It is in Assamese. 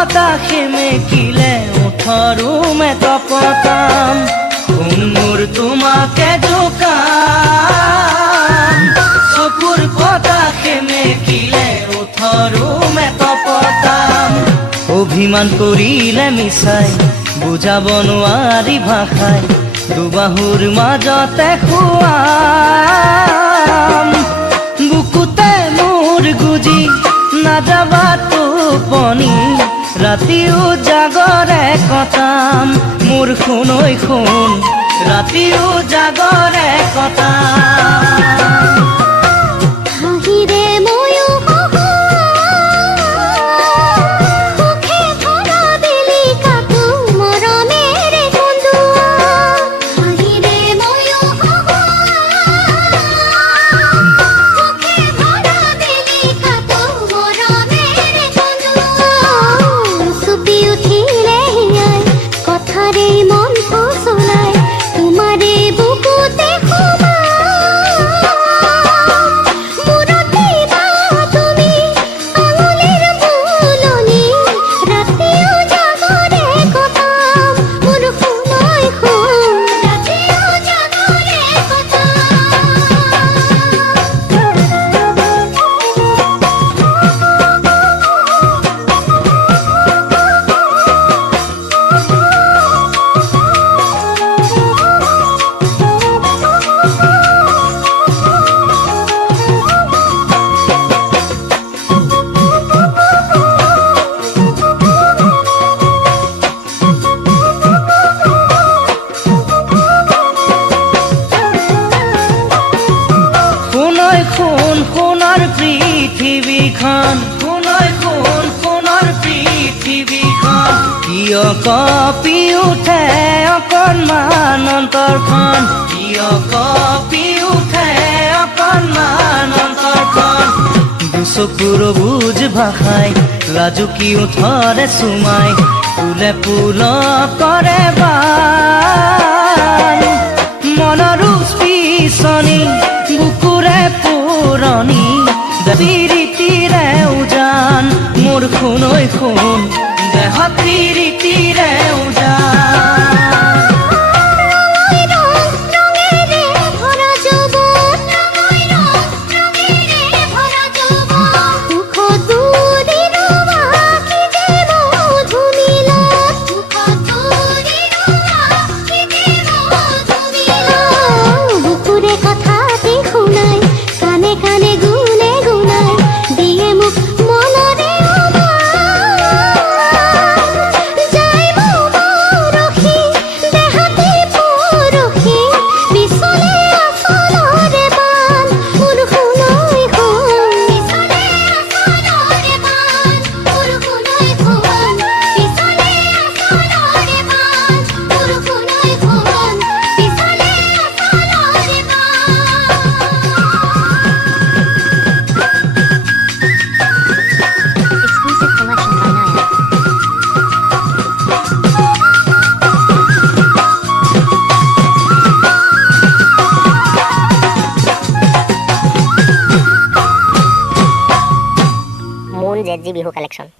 বতাহে মেকিলে ওঠৰো মেতপতাম মোৰ তোমাকে জোকাম চকুৰ বতাহে মেকিলে ওঠৰো মেতপতাম অভিমান কৰিলে মিছাই বুজাব নোৱাৰি ভাষাই দুবাহুৰ মাজতে খুৱাম বুকুতে মোৰ গুজি নাযাবা টোপনি ৰাতিও জাগৰে কটাম মোৰ শুনৈ শুন ৰাতিও জাগৰে কটাম সোণৰ পৃথিৱীখন সোণৰ পৃথিৱীখন কিয় কঁপি উঠে অকণমান অন্তৰখন কিয় কঁপি উঠে অকণমান অন্তৰখন দুচকুৰ বুজ ভাষাই লাজুকী ওঠৰে চুমাই ফুলে ফুল কৰে বান মনৰো পিছনি বুকুৰে পুৰণি প্ৰীতিৰে উজান মোৰ শুনৈ শুন দেহত প্ৰীতিৰে উজান ZG বিহু কালেকশ্যন।